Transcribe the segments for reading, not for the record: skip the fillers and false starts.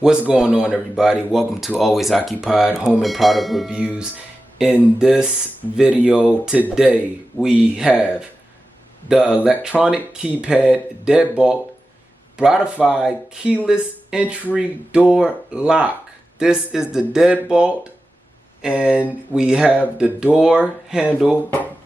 What's going on, everybody? Welcome to Always Occupied Home and Product Reviews. In this video today, we have the electronic keypad deadbolt Brightify keyless entry door lock. This is the deadbolt, and we have the door handle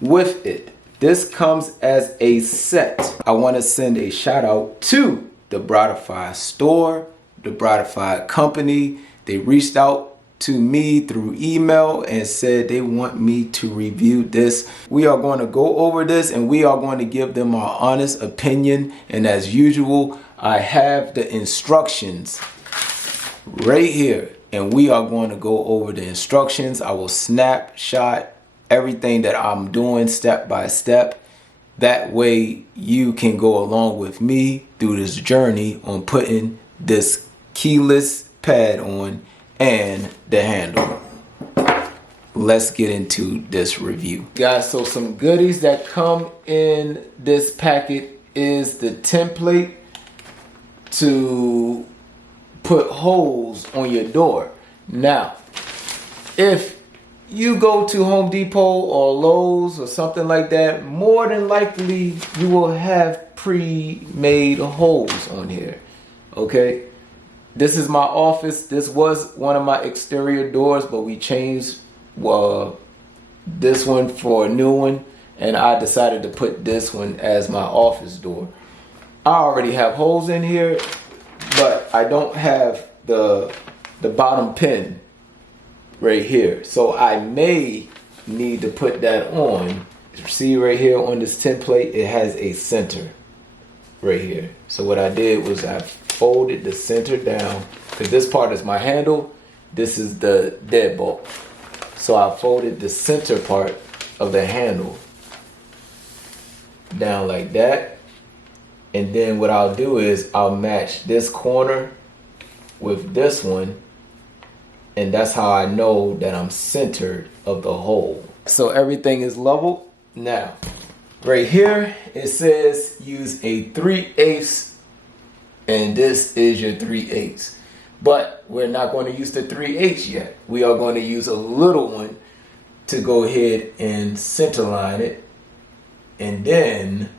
with it. This comes as a set. I want to send a shout out to the Brightify store, the Brightify company. They reached out to me through email and said they want me to review this. We are going to go over this and we are going to give them our honest opinion. And as usual, I have the instructions right here, and we are going to go over the instructions. I will snapshot everything that I'm doing step by step. That way you can go along with me through this journey on putting this keyless pad on and the handle. Let's get into this review, guys. So some goodies that come in this packet is the template to put holes on your door. Now, if you go to Home Depot or Lowe's or something like that, more than likely you will have pre-made holes on here. Okay, this is my office. This was one of my exterior doors, but we changed this one for a new one, and I decided to put this one as my office door. I already have holes in here, but I don't have the bottom pin right here, so I may need to put that on. See right here on this template, it has a center right here. So what I did was I folded the center down, because this part is my handle, this is the deadbolt. So I folded the center part of the handle down like that, and then what I'll do is I'll match this corner with this one, and that's how I know that I'm centered of the hole. So everything is level. Now, right here, it says use a 3/8, and this is your 3/8. But we're not going to use the 3/8 yet. We are going to use a little one to go ahead and center line it. And then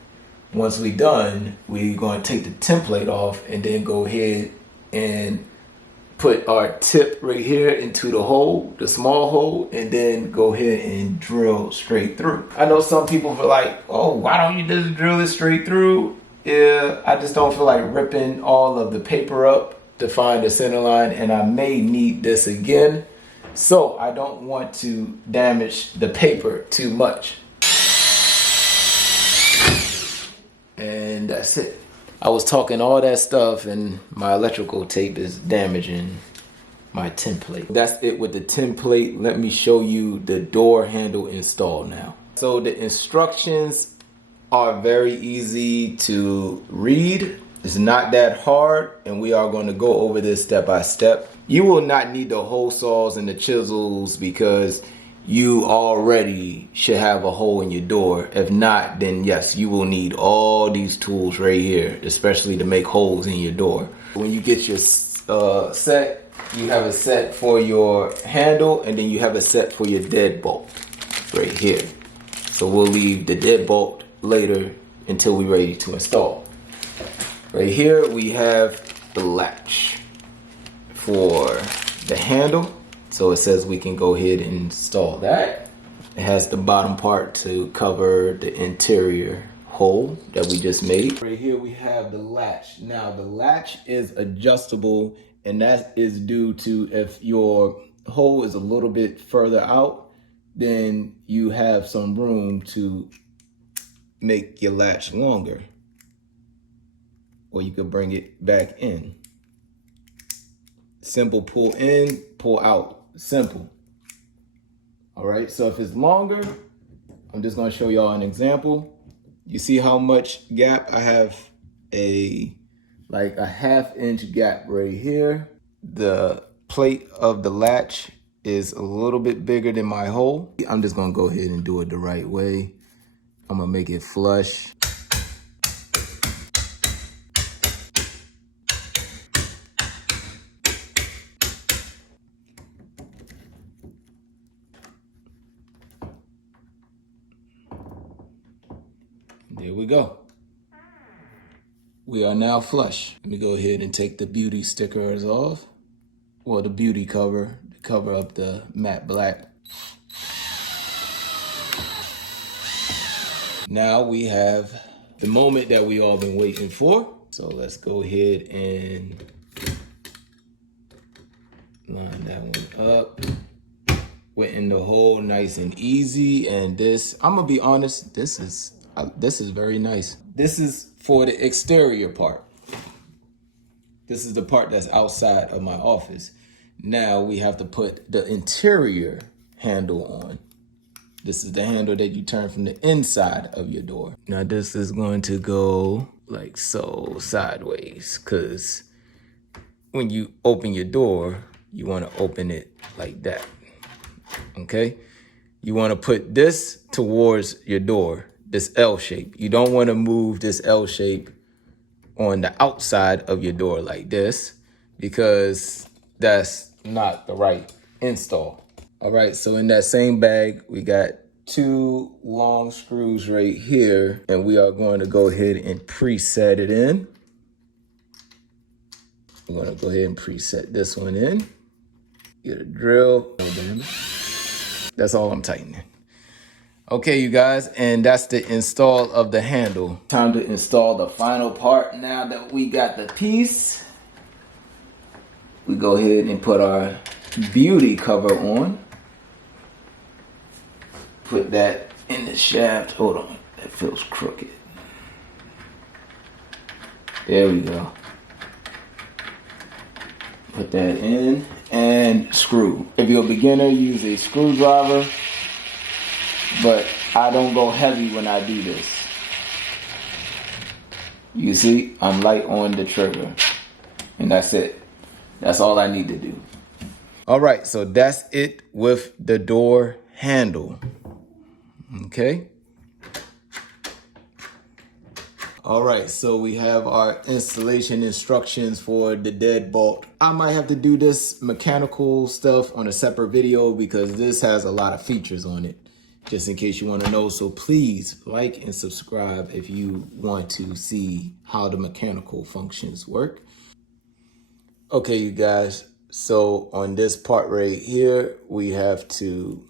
once we're done, we're going to take the template off and then go ahead and put our tip right here into the hole, the small hole, and then go ahead and drill straight through. I know some people are like, oh, why don't you just drill it straight through? Yeah, I just don't feel like ripping all of the paper up to find the center line, and I may need this again. So I don't want to damage the paper too much. And that's it. I was talking all that stuff and my electrical tape is damaging my template. That's it with the template. Let me show you the door handle install now. So the instructions are very easy to read. It's not that hard, and we are going to go over this step by step. You will not need the hole saws and the chisels because you already should have a hole in your door. If not, then yes, you will need all these tools right here, especially to make holes in your door. When you get your set, you have a set for your handle, and then you have a set for your deadbolt right here. So we'll leave the deadbolt later until we're ready to install. Right here we have the latch for the handle. So it says we can go ahead and install that. It has the bottom part to cover the interior hole that we just made. Right here we have the latch. Now the latch is adjustable, and that is due to if your hole is a little bit further out, then you have some room to make your latch longer, or you could bring it back in. Simple pull in, pull out. Simple. All right, so if it's longer, I'm just going to show y'all an example. You see how much gap I have? Like a 1/2 inch gap right here. The plate of the latch is a little bit bigger than my hole. I'm just going to go ahead and do it the right way. I'm going to make it flush. There we go. We are now flush. Let me go ahead and take the beauty stickers off. Well, the beauty cover to cover up the matte black. Now we have the moment that we all been waiting for. So let's go ahead and line that one up. Went in the hole nice and easy. And this, I'm gonna be honest, this is very nice. This is for the exterior part. This is the part that's outside of my office. Now we have to put the interior handle on. This is the handle that you turn from the inside of your door. Now this is going to go like so, sideways, because when you open your door, you want to open it like that, okay? You want to put this towards your door, this L shape. You don't want to move this L shape on the outside of your door like this, because that's not the right install. All right, so in that same bag, we got 2 long screws right here, and we are going to go ahead and preset it in. We're gonna go ahead and preset this one in. Get a drill. That's all I'm tightening. Okay, you guys, and that's the install of the handle. Time to install the final part. Now that we got the piece, we go ahead and put our beauty cover on. Put that in the shaft. Hold on, that feels crooked. There we go. Put that in and screw. If you're a beginner, use a screwdriver, but I don't go heavy when I do this. You see, I'm light on the trigger, and that's it. That's all I need to do. All right, so that's it with the door handle. Okay. All right, so we have our installation instructions for the deadbolt. I might have to do this mechanical stuff on a separate video because this has a lot of features on it, just in case you want to know. So please like and subscribe if you want to see how the mechanical functions work. Okay, you guys, so on this part right here, we have to,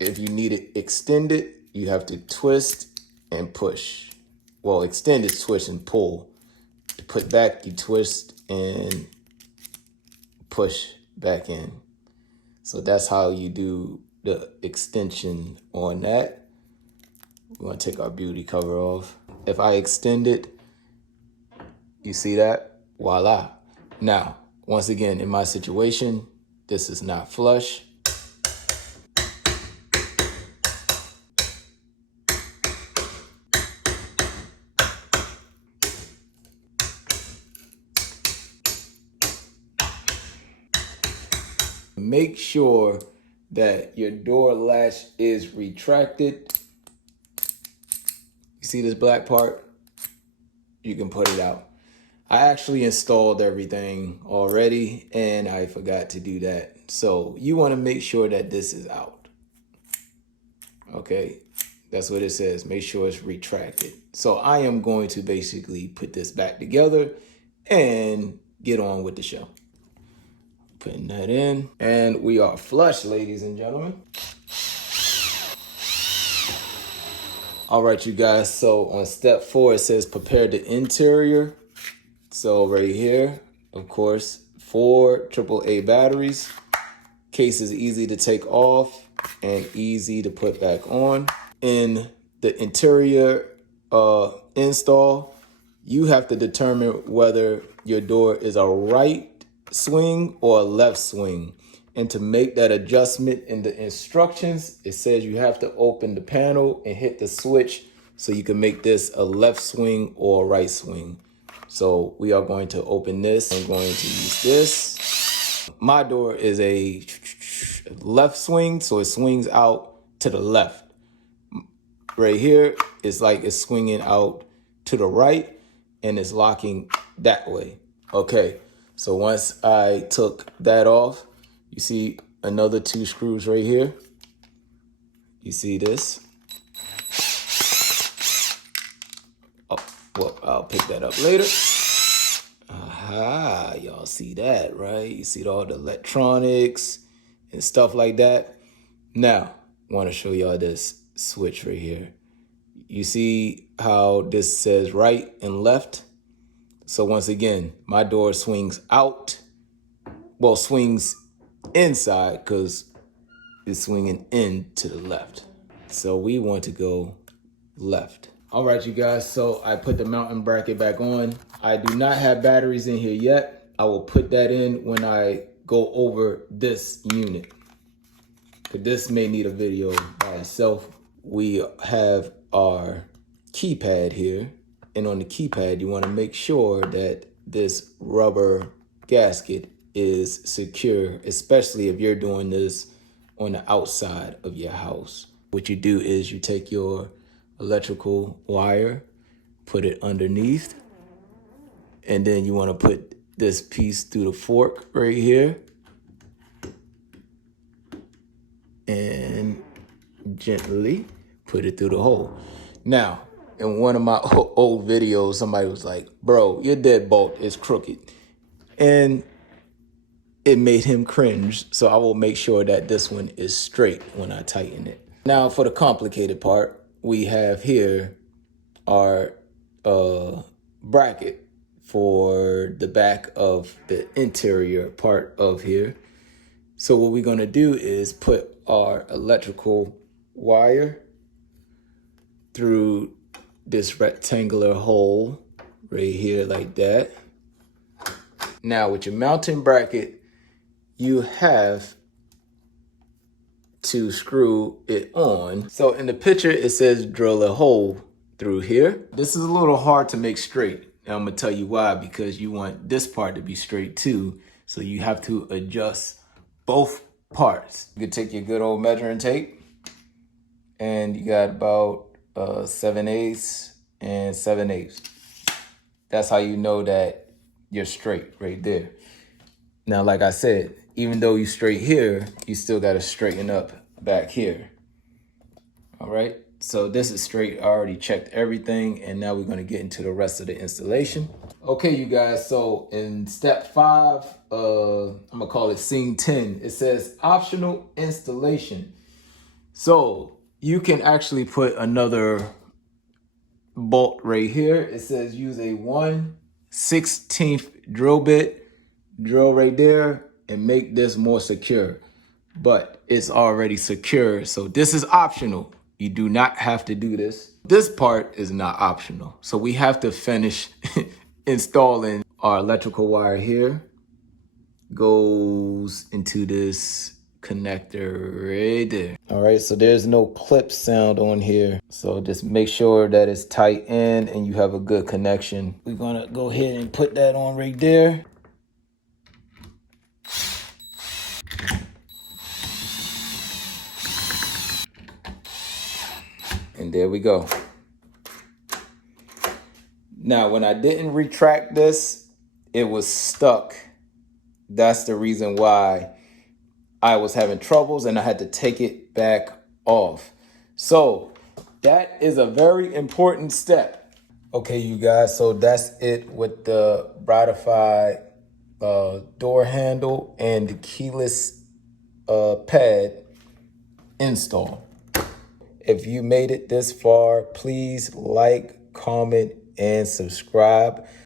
if you need it extended, you have to twist and push. Well, extend is twist and pull. To put back, you twist and push back in. So that's how you do the extension on that. We're gonna take our beauty cover off. If I extend it, you see that? Voila. Now, once again, in my situation, this is not flush. Make sure that your door latch is retracted. You see this black part? You can put it out. I actually installed everything already and I forgot to do that. So you want to make sure that this is out. Okay, that's what it says. Make sure it's retracted. So I am going to basically put this back together and get on with the show. Putting that in, and we are flush, ladies and gentlemen. All right, you guys, so on step 4, it says prepare the interior. So right here, of course, 4 AAA batteries. Case is easy to take off and easy to put back on. In the interior install, you have to determine whether your door is a right swing or a left swing. And to make that adjustment in the instructions, it says you have to open the panel and hit the switch so you can make this a left swing or a right swing. So we are going to open this. I'm going to use this. My door is a left swing, so it swings out to the left. Right here, it's like it's swinging out to the right and it's locking that way. Okay. So once I took that off, you see another 2 screws right here. You see this? Well, I'll pick that up later. Aha, y'all see that, right? You see all the electronics and stuff like that. Now, I want to show y'all this switch right here. You see how this says right and left? So once again, my door swings out, well, swings inside because it's swinging in to the left. So we want to go left. All right, you guys, so I put the mounting bracket back on. I do not have batteries in here yet. I will put that in when I go over this unit. This may need a video by itself. We have our keypad here, and on the keypad, you want to make sure that this rubber gasket is secure, especially if you're doing this on the outside of your house. What you do is you take your electrical wire, put it underneath, and then you want to put this piece through the fork right here and gently put it through the hole. Now, in one of my old videos, somebody was like, bro, your deadbolt is crooked. And it made him cringe. So I will make sure that this one is straight when I tighten it. Now for the complicated part, we have here our bracket for the back of the interior part of here. So what we're gonna do is put our electrical wire through this rectangular hole right here like that. Now with your mounting bracket, you have to screw it on. So in the picture, it says drill a hole through here. This is a little hard to make straight. And I'm gonna tell you why, because you want this part to be straight too. So you have to adjust both parts. You can take your good old measuring tape and you got about 7/8 and 7/8. That's how you know that you're straight right there. Now, like I said, even though you're straight here, you still got to straighten up back here. All right, so this is straight. I already checked everything, and now we're going to get into the rest of the installation. Okay, you guys, so in step 5, I'm going to call it scene 10. It says optional installation. So you can actually put another bolt right here. It says use a 1/16 drill bit. Drill right there and make this more secure, but it's already secure. So this is optional. You do not have to do this. This part is not optional. So we have to finish installing our electrical wire here. Goes into this connector right there. All right, so there's no clip sound on here. So just make sure that it's tight in and you have a good connection. We're gonna go ahead and put that on right there. And there we go. Now, when I didn't retract this, it was stuck. That's the reason why I was having troubles and I had to take it back off. So that is a very important step. Okay, you guys, so that's it with the Brightify door handle and the keyless pad install. If you made it this far, please like, comment, and subscribe.